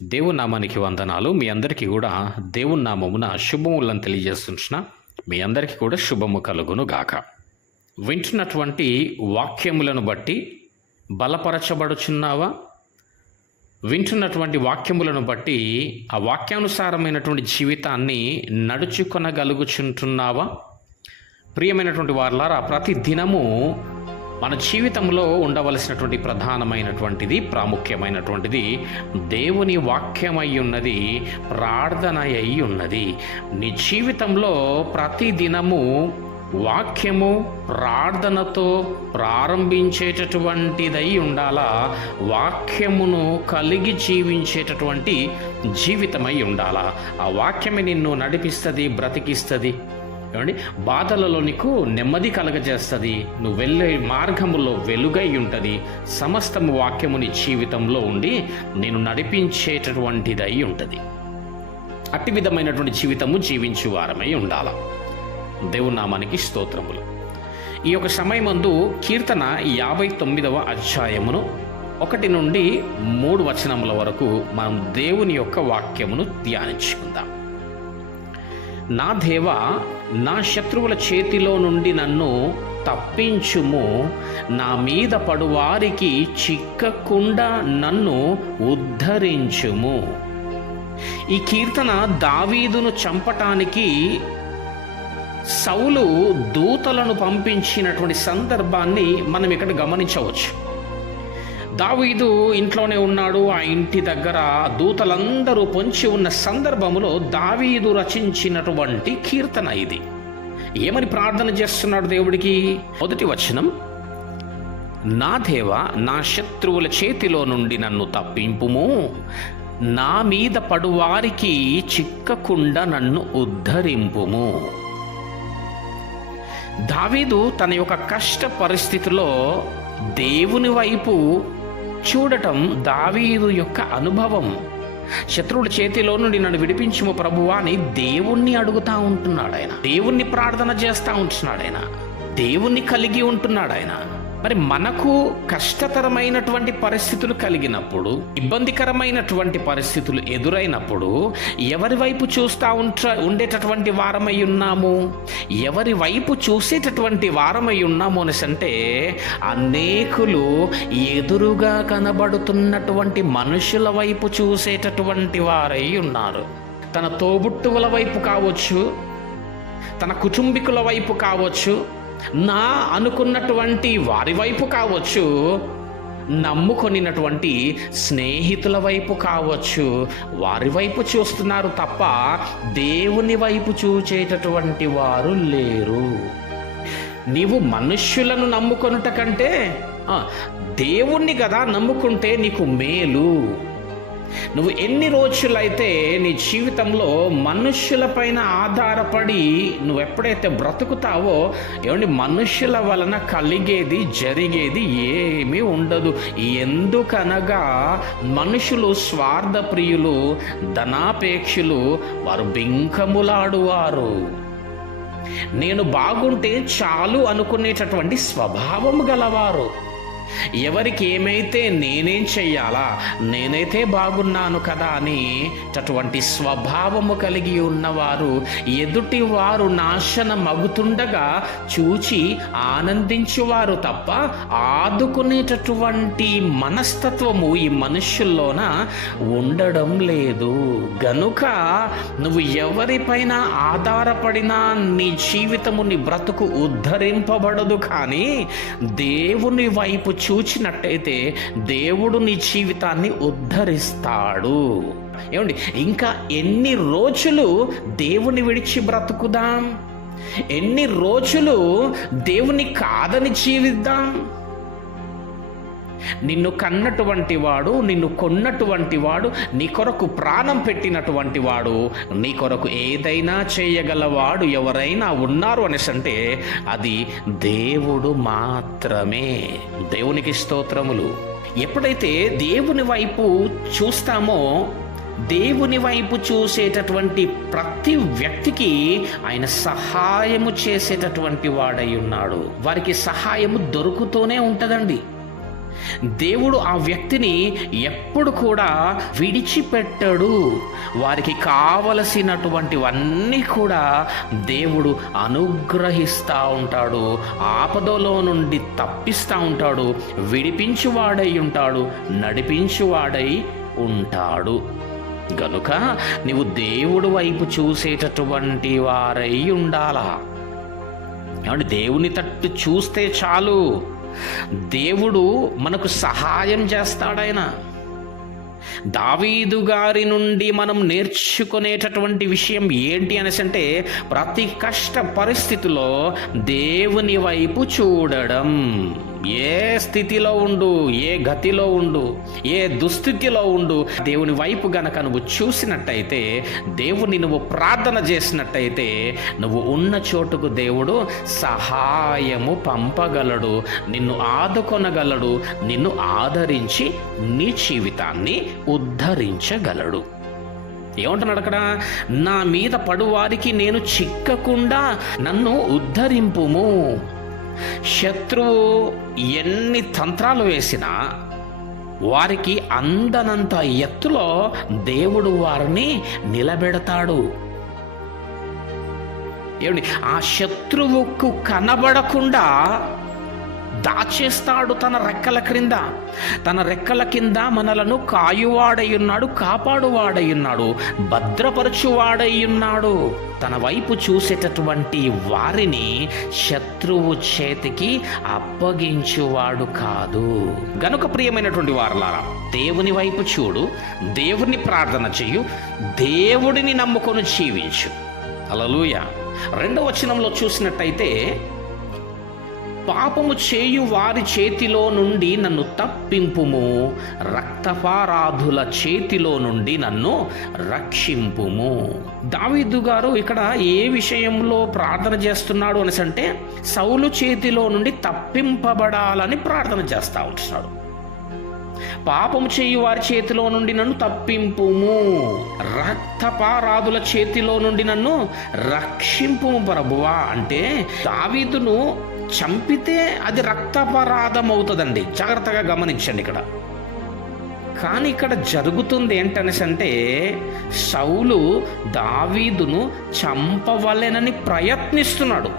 దేవుని నామానికి వందనాలు. మీ అందరికీ కూడా దేవుని నామమున శుభములను తెలియజేస్తున్న మీ అందరికీ కూడా శుభము కలుగును గాక. వింటున్నటువంటి వాక్యములను బట్టి బలపరచబడుచున్నావా? వింటున్నటువంటి వాక్యములను బట్టి ఆ వాక్యానుసారమైనటువంటి జీవితాన్ని నడుచుకొనగలుగుచుంటున్నావా? ప్రియమైనటువంటి వారలారా, ప్రతి దినము మన జీవితంలో ఉండవలసినటువంటి ప్రధానమైనటువంటిది, ప్రాముఖ్యమైనటువంటిది దేవుని వాక్యమై ఉన్నది, ప్రార్థన అయి ఉన్నది. నీ జీవితంలో ప్రతి దినము వాక్యము ప్రార్థనతో ప్రారంభించేటటువంటిదై ఉండాలా. వాక్యమును కలిగి జీవించేటటువంటి జీవితమై ఉండాలా. ఆ వాక్యమే నిన్ను నడిపిస్తుంది, బ్రతికిస్తుంది. ఏమండి, బాధలలో నీకు నెమ్మది కలగజేస్తుంది. నువ్వు వెళ్ళే మార్గములో వెలుగై ఉంటుంది. సమస్తము వాక్యము నీ జీవితంలో ఉండి నేను నడిపించేటటువంటిదై ఉంటుంది. అట్టి విధమైనటువంటి జీవితము జీవించు వారమై ఉండాల. దేవుని నామానికి స్తోత్రములు. ఈ యొక్క సమయమందు కీర్తన 59వ అధ్యాయమును 1 నుండి 3 వచనముల వరకు మనం దేవుని యొక్క వాక్యమును ధ్యానించుకుందాం. నా దేవా, నా శత్రువుల చేతిలో నుండి నన్ను తప్పించుము, నా మీద పడువారికి చిక్కకుండా నన్ను ఉద్ధరించుము. ఈ కీర్తన దావీదును చంపటానికి సౌలు దూతలను పంపించినటువంటి సందర్భాన్ని మనం ఇక్కడ గమనించవచ్చు. దావీదు ఇంట్లోనే ఉన్నాడు. ఆ ఇంటి దగ్గర దూతలందరూ పొంచి ఉన్న సందర్భములో దావీదు రచించినటువంటి కీర్తన ఇది. ఏమని ప్రార్థన చేస్తున్నాడు దేవుడికి? 1వ వచనం, నా దేవా, నా శత్రువుల చేతిలో నుండి నన్ను తప్పింపుము, నా మీద పడువారికి చిక్కకుండా నన్ను ఉద్ధరింపుము. దావీదు తన యొక్క కష్ట పరిస్థితిలో దేవుని వైపు చూడటం దావీదు యొక్క అనుభవం. శత్రువుల చేతిలో నుండి నన్ను విడిపించుము ప్రభువా అని దేవుణ్ణి అడుగుతా ఉంటున్నాడు ఆయన. దేవుణ్ణి ప్రార్థన చేస్తూ ఉంటున్నాడు ఆయన. దేవుణ్ణి కలిగి ఉంటున్నాడు ఆయన. మరి మనకు కష్టతరమైనటువంటి పరిస్థితులు కలిగినప్పుడు, ఇబ్బందికరమైనటువంటి పరిస్థితులు ఎదురైనప్పుడు ఎవరి వైపు చూస్తూ ఉండేటటువంటి వారమై ఉన్నాము? ఎవరి వైపు చూసేటటువంటి వారమై ఉన్నాము అంటే, అనేకులు ఎదురుగా కనబడుతున్నటువంటి మనుషుల వైపు చూసేటటువంటి వారై ఉన్నారు. తన తోబుట్టువుల వైపు కావచ్చు, తన కుటుంబీకుల వైపు కావచ్చు, నా అనుకున్నటువంటి వారి వైపు కావచ్చు, నమ్ముకొనినటువంటి స్నేహితుల వైపు కావచ్చు, వారి వైపు చూస్తున్నారు తప్ప దేవుని వైపు చూచేటటువంటి వారు లేరు. నీవు మనుష్యులను నమ్ముకొనుట కంటే దేవుణ్ణి కదా నమ్ముకుంటే నీకు మేలు. నువ్వు ఎన్ని రోజులైతే నీ జీవితంలో మనుష్యులపైన ఆధారపడి నువ్వు ఎప్పుడైతే బ్రతుకుతావో, ఏమండి, మనుష్యుల వలన కలిగేది జరిగేది ఏమీ ఉండదు. ఎందుకనగా మనుషులు స్వార్థప్రియులు, ధనాపేక్షులు, వారు బింకములాడువారు. నేను బాగుంటే చాలు అనుకునేటటువంటి స్వభావం గలవారు. ఎవరికి ఏమైతే నేనేం చెయ్యాలా, నేనైతే బాగున్నాను కదా అని అటువంటి స్వభావము కలిగి ఉన్నవారు ఎదుటి వారు నాశనం అగుతుండగా చూచి ఆనందించువారు తప్ప ఆదుకునేటటువంటి మనస్తత్వము ఈ మనుషుల్లోన ఉండడం లేదు. గనుక నువ్వు ఎవరిపైన ఆధారపడినా నీ జీవితము, నీ బ్రతుకు ఉద్ధరింపబడదు. కానీ దేవుని వైపు చూచినట్టయితే దేవుడు నీ జీవితాన్ని ఉద్ధరిస్తాడు. ఏమండి, ఇంకా ఎన్ని రోజులు దేవుని విడిచి బ్రతుకుదాం? ఎన్ని రోజులు దేవుని కాదని జీవిద్దాం? నిన్ను కన్నటువంటి వాడు, నిన్ను కొన్నటువంటి వాడు, నీ కొరకు ప్రాణం పెట్టినటువంటి వాడు, నీ కొరకు ఏదైనా చేయగలవాడు ఎవరైనా ఉన్నారు అనేసంటే అది దేవుడు మాత్రమే. దేవునికి స్తోత్రములు. ఎప్పుడైతే దేవుని వైపు చూస్తామో, దేవుని వైపు చూసేటటువంటి ప్రతి వ్యక్తికి ఆయన సహాయము చేసేటటువంటి వాడై ఉన్నాడు. వారికి సహాయము దొరుకుతూనే ఉంటుందండి. దేవుడు ఆ వ్యక్తిని ఎప్పుడు కూడా విడిచిపెట్టడు. వారికి కావలసినటువంటివన్నీ కూడా దేవుడు అనుగ్రహిస్తూ ఉంటాడు. ఆపదలో నుండి తప్పిస్తూ ఉంటాడు. విడిపించువాడై ఉంటాడు, నడిపించువాడై ఉంటాడు. గనుక నీవు దేవుడు వైపు చూసేటటువంటి వారై ఉండాలా. ఏమంటే దేవుని తట్టు చూస్తే చాలు, దేవుడు మనకు సహాయం చేస్తాడాయన. దావీదు గారి నుండి మనం నేర్చుకునేటటువంటి విషయం ఏంటి అనేసి అంటే, ప్రతి కష్ట పరిస్థితిలో దేవుని వైపు చూడడం. ఏ స్థితిలో ఉండు, ఏ గతిలో ఉండు, ఏ దుస్థితిలో ఉండు, దేవుని వైపు గనక నువ్వు చూసినట్టయితే, దేవుని నువ్వు ప్రార్థన చేసినట్టయితే, నువ్వు ఉన్న చోటుకు దేవుడు సహాయము పంపగలడు, నిన్ను ఆదుకొనగలడు, నిన్ను ఆదరించి నీ జీవితాన్ని ఉద్ధరించగలడు. ఏమంటున్నాడు అక్కడ? నా మీద పడువారికి నేను చిక్కకుండా నన్ను ఉద్ధరింపుము. శత్రువు ఎన్ని తంత్రాలు వేసినా వారికి అందనంత ఎత్తులో దేవుడు వారిని నిలబెడతాడు. ఏమండి, ఆ శత్రువుకు కనబడకుండా దాచేస్తాడు తన రెక్కల క్రింద. తన రెక్కల కింద మనలను కాయువాడయ్యున్నాడు, కాపాడువాడయ్యున్నాడు, భద్రపరచువాడయ్యున్నాడు. తన వైపు చూసేటటువంటి వారిని శత్రువు చేతికి అప్పగించువాడు కాదు. గనుక ప్రియమైనటువంటి వారలారా, దేవుని వైపు చూడు, దేవుని ప్రార్థన చెయ్యు, దేవుడిని నమ్ముకొని జీవించు. హల్లెలూయా. 2వ వచనంలో చూసినట్టయితే, పాపము చేయు వారి చేతిలో నుండి నన్ను తప్పింపుము, రక్తపారాధుల చేతిలో నుండి నన్ను రక్షింపుము. దావీదు గారు ఇక్కడ ఏ విషయంలో ప్రార్థన చేస్తున్నాడు అనేసి అంటే, సౌలు చేతిలో నుండి తప్పింపబడాలని ప్రార్థన చేస్తూ ఉంటున్నాడు. పాపము చేయు వారి చేతిలో నుండి నన్ను తప్పింపుము, రక్తపారాధుల చేతిలో నుండి నన్ను రక్షింపుము ప్రభువా. అంటే దావీదును చంపితే అది రక్తపరాధం అవుతుందండి. జాగ్రత్తగా గమనించండి ఇక్కడ. కానీ ఇక్కడ జరుగుతుంది ఏంటనేసి అంటే, సౌలు దావీదును చంపవలెనని ప్రయత్నిస్తున్నాడు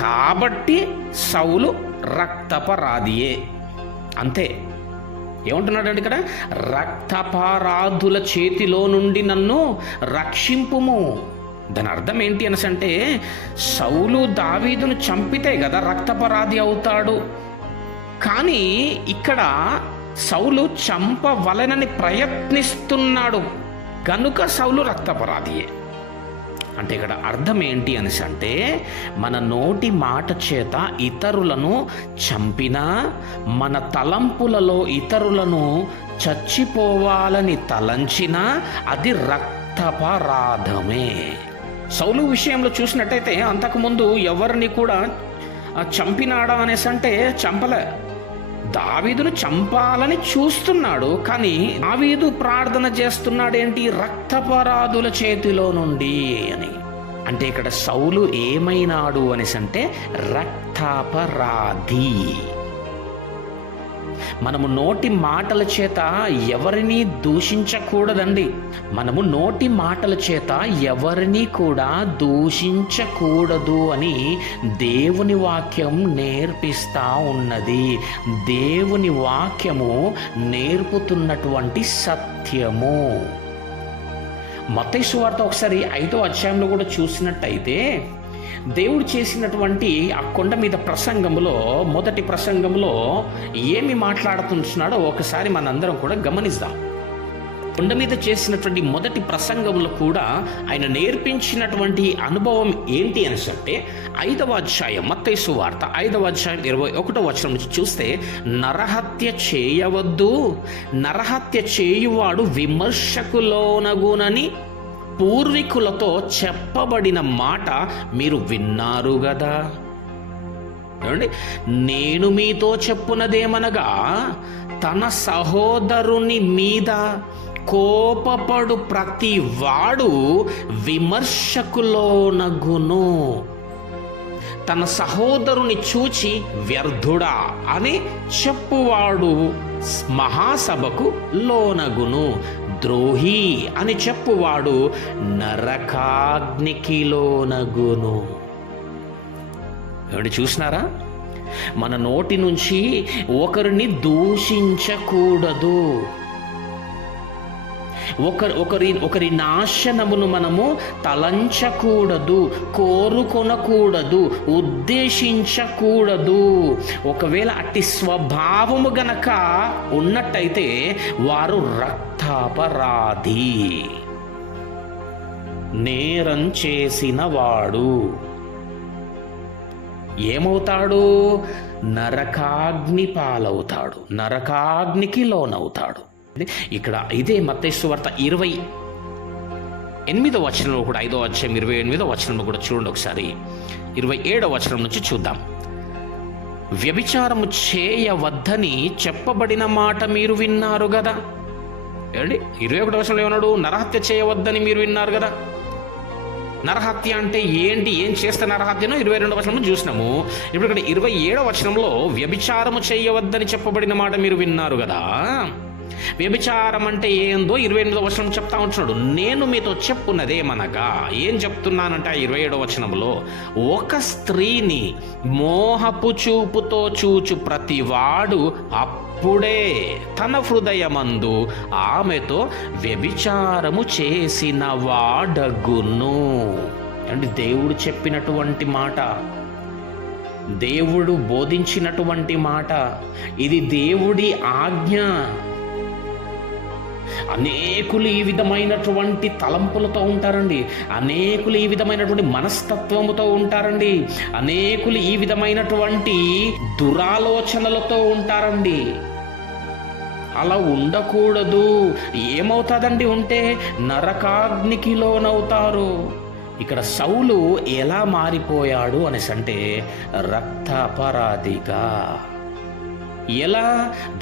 కాబట్టి సౌలు రక్తపరాధియే. అంతే. ఏమంటున్నాడండి ఇక్కడ? రక్తపారాధుల చేతిలో నుండి నన్ను రక్షింపుము. దాని అర్థం ఏంటి అనేసి అంటే, సౌలు దావీదును చంపితే కదా రక్తపరాధి అవుతాడు. కానీ ఇక్కడ సౌలు చంపవలెనని ప్రయత్నిస్తున్నాడు కనుక సౌలు రక్తపరాధియే. అంటే ఇక్కడ అర్థం ఏంటి అనేసి అంటే, మన నోటి మాట చేత ఇతరులను చంపినా, మన తలంపులలో ఇతరులను చచ్చిపోవాలని తలంచినా అది రక్తపరాధమే. సౌలు విషయంలో చూసినట్టయితే, అంతకుముందు ఎవరిని కూడా చంపినాడా అనేసి అంటే చంపలే. దావీదును చంపాలని చూస్తున్నాడు, కానీ దావీదు ప్రార్థన చేస్తున్నాడేంటి? రక్తపరాధుల చేతిలో నుండి అని. అంటే ఇక్కడ సౌలు ఏమైనాడు అనేసి అంటే రక్తపరాధి. మనము నోటి మాటల చేత ఎవరిని దూషించకూడదండి. మనము నోటి మాటల చేత ఎవరిని కూడా దూషించకూడదు అని దేవుని వాక్యం నేర్పిస్తా ఉన్నది. దేవుని వాక్యము నేర్పుతున్నటువంటి సత్యము. మత్తయి సువార్త ఒకసారి 5వ అధ్యాయంలో కూడా చూసినట్టయితే, దేవుడు చేసినటువంటి ఆ కొండ మీద ప్రసంగంలో, మొదటి ప్రసంగంలో ఏమి మాట్లాడుతున్నాడో ఒకసారి మనందరం కూడా గమనిద్దాం. కొండ మీద చేసినటువంటి మొదటి ప్రసంగంలో కూడా ఆయన నేర్పించినటువంటి అనుభవం ఏంటి అనేసి అంటే, 5వ అధ్యాయం మత్తయి సువార్త 5వ అధ్యాయం 21వ వచనం నుంచి చూస్తే, నరహత్య చేయవద్దు, నరహత్య చేయువాడు విమర్శకు లోనగునని పూర్వీకులతో చెప్పబడిన మాట మీరు విన్నారు గదా. ఏమండి, నేను మీతో చెప్పునదేమనగా, తన సహోదరుని మీద కోపపడు ప్రతి వాడు విమర్శకులోనగును. తన సహోదరుని చూచి వ్యర్థుడా అని చెప్పువాడు మహాసభకు లోనగును, ద్రోహి అని చెప్పువాడు నరకాగ్నికి లోనగును. ఏమిటి చూసినారా? మన నోటి నుంచి ఒకరిని దూషించకూడదు, ఒకరి నాశనమును మనము తలంచకూడదు, కోరుకొనకూడదు, ఉద్దేశించకూడదు. ఒకవేళ అట్టి స్వభావము గనక ఉన్నట్టయితే వారు రక్తాపరాధి, నేరం చేసిన వాడు. ఏమవుతాడు? నరకాగ్ని పాలవుతాడు, నరకాగ్నికి లోనవుతాడు. ఇక్కడ ఇదే మత్తయి సువార్త 28వ వచనంలో కూడా, 5వ అధ్యాయం 28వ వచనంలో కూడా చూడండి ఒకసారి. 27వ వచనం నుంచి చూద్దాం. వ్యభిచారము చేయవద్దని చెప్పబడిన మాట మీరు విన్నారు కదా. ఏమండి 21వ వచనంలో ఏమన్నాడు? నరహత్య చేయవద్దని మీరు విన్నారు కదా. నరహత్య అంటే ఏంటి, ఏం చేస్తే నరహత్యనో 22వ వచనంలో చూసినాము. ఇప్పుడు ఇక్కడ 27వ వచనంలో వ్యభిచారము చేయవద్దని చెప్పబడిన మాట మీరు విన్నారు కదా. వ్యభిచారం అంటే ఏందో 28వ వచనం చెప్తా ఉంటున్నాడు. నేను మీతో చెప్పున్నదేమనగా, ఏం చెప్తున్నానంటే 27వ వచనంలో, ఒక స్త్రీని మోహపు చూపుతో చూచు ప్రతివాడు అప్పుడే తన హృదయమందు ఆమెతో వ్యభిచారము చేసిన వాడగును. అంటే దేవుడు చెప్పినటువంటి మాట, దేవుడు బోధించినటువంటి మాట, ఇది దేవుడి ఆజ్ఞ. అనేకులు ఈ విధమైనటువంటి తలంపులతో ఉంటారండి, అనేకులు ఈ విధమైనటువంటి మనస్తత్వముతో ఉంటారండి, అనేకులు ఈ విధమైనటువంటి దురాలోచనలతో ఉంటారండి. అలా ఉండకూడదు. ఏమవుతుందండి ఉంటే? నరకాగ్నికి లోనవుతారు. ఇక్కడ సౌలు ఎలా మారిపోయాడు అనేసి అంటే రక్తాపరాధిగా. ఎలా?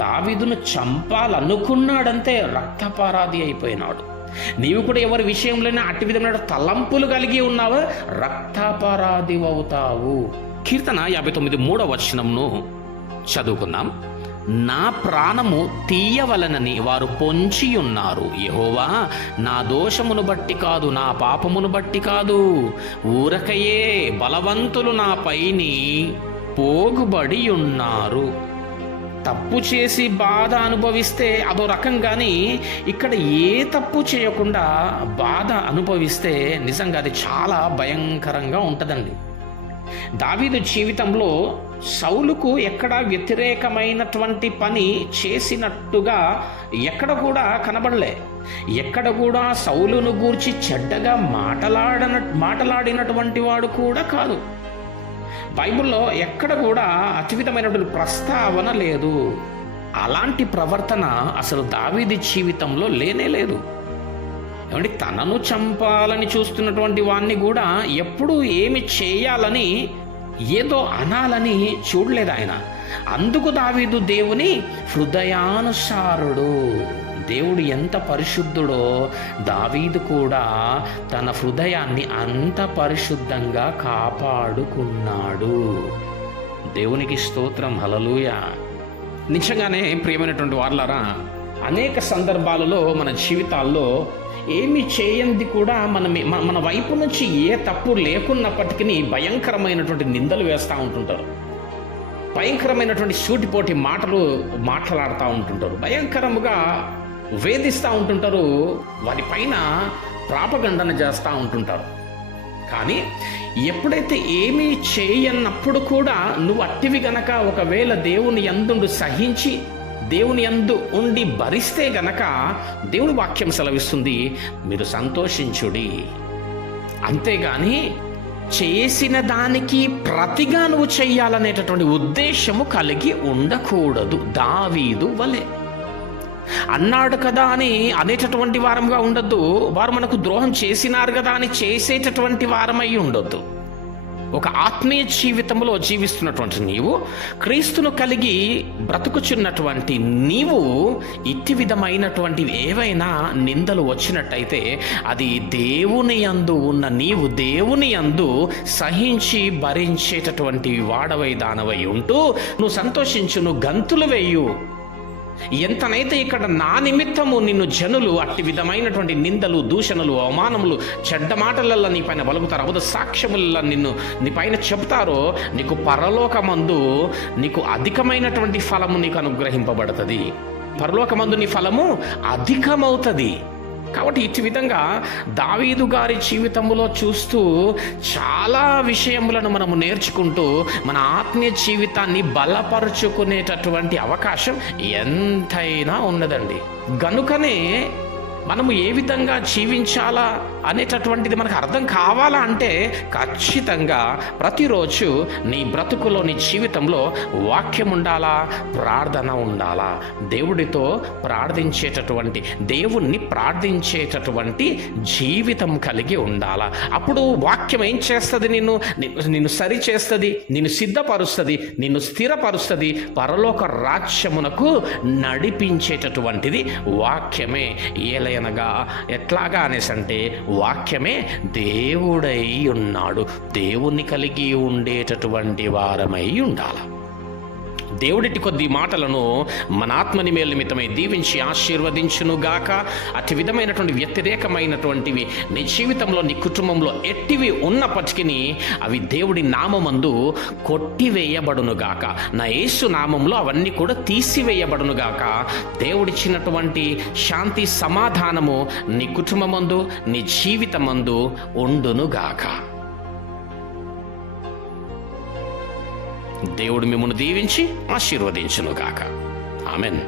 దావీదును చంపాలనుకున్నాడంతే రక్తాపరాధి అయిపోయినాడు. నీవు కూడా ఎవరి విషయంలోనే అట్టి విధమైన తలంపులు కలిగి ఉన్నావా, రక్తాపరాధి అవుతావు. కీర్తన 59 3వ వచనంను చదువుకుందాం. నా ప్రాణము తీయవలనని వారు పొంచి ఉన్నారు. యెహోవా, నా దోషమును బట్టి కాదు, నా పాపమును బట్టి కాదు, ఊరకయే బలవంతులు నా పైని పోగుబడి ఉన్నారు. తప్పు చేసి బాధ అనుభవిస్తే అదో రకం, కానీ ఇక్కడ ఏ తప్పు చేయకుండా బాధ అనుభవిస్తే నిజంగా అది చాలా భయంకరంగా ఉంటుందండి. దావీదు జీవితంలో సౌలుకు ఎక్కడా వ్యతిరేకమైనటువంటి పని చేసినట్టుగా ఎక్కడ కూడా కనబడలే. ఎక్కడ కూడా సౌలును గూర్చి చెడ్డగా మాట్లాడినటువంటి వాడు కూడా కాదు. బైబిల్లో ఎక్కడ కూడా అతివిధమైనటువంటి ప్రస్తావన లేదు. అలాంటి ప్రవర్తన అసలు దావీదు జీవితంలో లేనే లేదు. ఏమంటే తనను చంపాలని చూస్తున్నటువంటి వాణ్ణి కూడా ఎప్పుడు ఏమి చేయాలని, ఏదో అనాలని చూడలేదు ఆయన. అందుకు దావీదు దేవుని హృదయానుసారుడు. దేవుడు ఎంత పరిశుద్ధుడో దావీదు కూడా తన హృదయాన్ని అంత పరిశుద్ధంగా కాపాడుకున్నాడు. దేవునికి స్తోత్రం, హల్లెలూయా. నిజంగానే ప్రియమైనటువంటి వారలారా, అనేక సందర్భాలలో మన జీవితాల్లో ఏమి చేయంది కూడా మన వైపు నుంచి ఏ తప్పు లేకున్నప్పటికీ భయంకరమైనటువంటి నిందలు వేస్తూ ఉంటుంటారు, భయంకరమైనటువంటి సూటిపోటి మాటలు మాట్లాడుతూ ఉంటుంటారు, భయంకరముగా వేధిస్తూ ఉంటుంటారు, వారిపైన ప్రాపగండన చేస్తూ ఉంటుంటారు. కానీ ఎప్పుడైతే ఏమీ చేయనప్పుడు కూడా నువ్వు అట్టివి గనక ఒకవేళ దేవుని యందు సహించి దేవుని యందు ఉండి భరిస్తే గనక దేవుని వాక్యం సెలవిస్తుంది, మీరు సంతోషించుడి. అంతేగాని చేసిన దానికి ప్రతిగా నువ్వు చెయ్యాలనేటటువంటి ఉద్దేశము కలిగి ఉండకూడదు. దావీదు వలె అన్నాడు కదా అని అనేటటువంటి వారంగా ఉండొద్దు. వారు మనకు ద్రోహం చేసినారు కదా అని చేసేటటువంటి వారమై ఉండొద్దు. ఒక ఆత్మీయ జీవితంలో జీవిస్తున్నటువంటి నీవు, క్రీస్తును కలిగి బ్రతుకుచున్నటువంటి నీవు ఇట్టి విధమైనటువంటి ఏవైనా నిందలు వచ్చినట్టయితే అది దేవుని యందు ఉన్న నీవు దేవుని యందు సహించి భరించేటటువంటి వాడవై దానవై ఉంటూ నువ్వు సంతోషించు, నువ్వు గంతులు వేయు. ఎంతనైతే ఇక్కడ నా నిమిత్తము నిన్ను జనులు అట్టి విధమైనటువంటి నిందలు, దూషణలు, అవమానములు, చెడ్డ మాటలల్లో నీ పైన బలుగుతారు, అబద్ధ సాక్ష్యములలో నీ పైన చెప్తారో, నీకు పరలోకమందు నీకు అధికమైనటువంటి ఫలము నీకు అనుగ్రహింపబడుతుంది. పరలోకమందు నీ ఫలము అధికమవుతుంది. కాబట్టి ఇటు విధంగా దావీదు గారి జీవితంలో చూస్తూ చాలా విషయములను మనము నేర్చుకుంటూ మన ఆత్మీయ జీవితాన్ని బలపరుచుకునేటటువంటి అవకాశం ఎంతైనా ఉన్నదండి. గనుకనే మనము ఏ విధంగా జీవించాలా అనేటటువంటిది మనకు అర్థం కావాలా అంటే ఖచ్చితంగా ప్రతిరోజు నీ బ్రతుకులో, నీ జీవితంలో వాక్యం ఉండాలా, ప్రార్థన ఉండాలా. దేవుడితో ప్రార్థించేటటువంటి, దేవుణ్ణి ప్రార్థించేటటువంటి జీవితం కలిగి ఉండాలా. అప్పుడు వాక్యం ఏం చేస్తుంది? నిన్ను సరి చేస్తుంది, నిన్ను సిద్ధపరుస్తుంది, నిన్ను స్థిరపరుస్తుంది, పరలోక రాజ్యమునకు నడిపించేటటువంటిది వాక్యమే. అనగా ఎట్లాగా అనేసంటే వాక్యమే దేవుడై ఉన్నాడు. దేవుణ్ణి కలిగి ఉండేటటువంటి వారమై ఉండాలి. దేవుడిటి కొద్ది మాటలను మన ఆత్మని మేలు నిమిత్తమై దీవించి ఆశీర్వదించునుగాక. అతి విధమైనటువంటి వ్యతిరేకమైనటువంటివి నీ జీవితంలో, నీ కుటుంబంలో ఎట్టివి ఉన్నప్పటికీ అవి దేవుడి నామమందు కొట్టివేయబడునుగాక. నా యేసు నామంలో అవన్నీ కూడా తీసివేయబడునుగాక. దేవుడిచ్చినటువంటి శాంతి, సమాధానము నీ కుటుంబమందు, నీ జీవితమందు ఉండునుగాక. దేవుడు మిమ్మల్ని దీవించి ఆశీర్వదించునుగాక. ఆమెన్.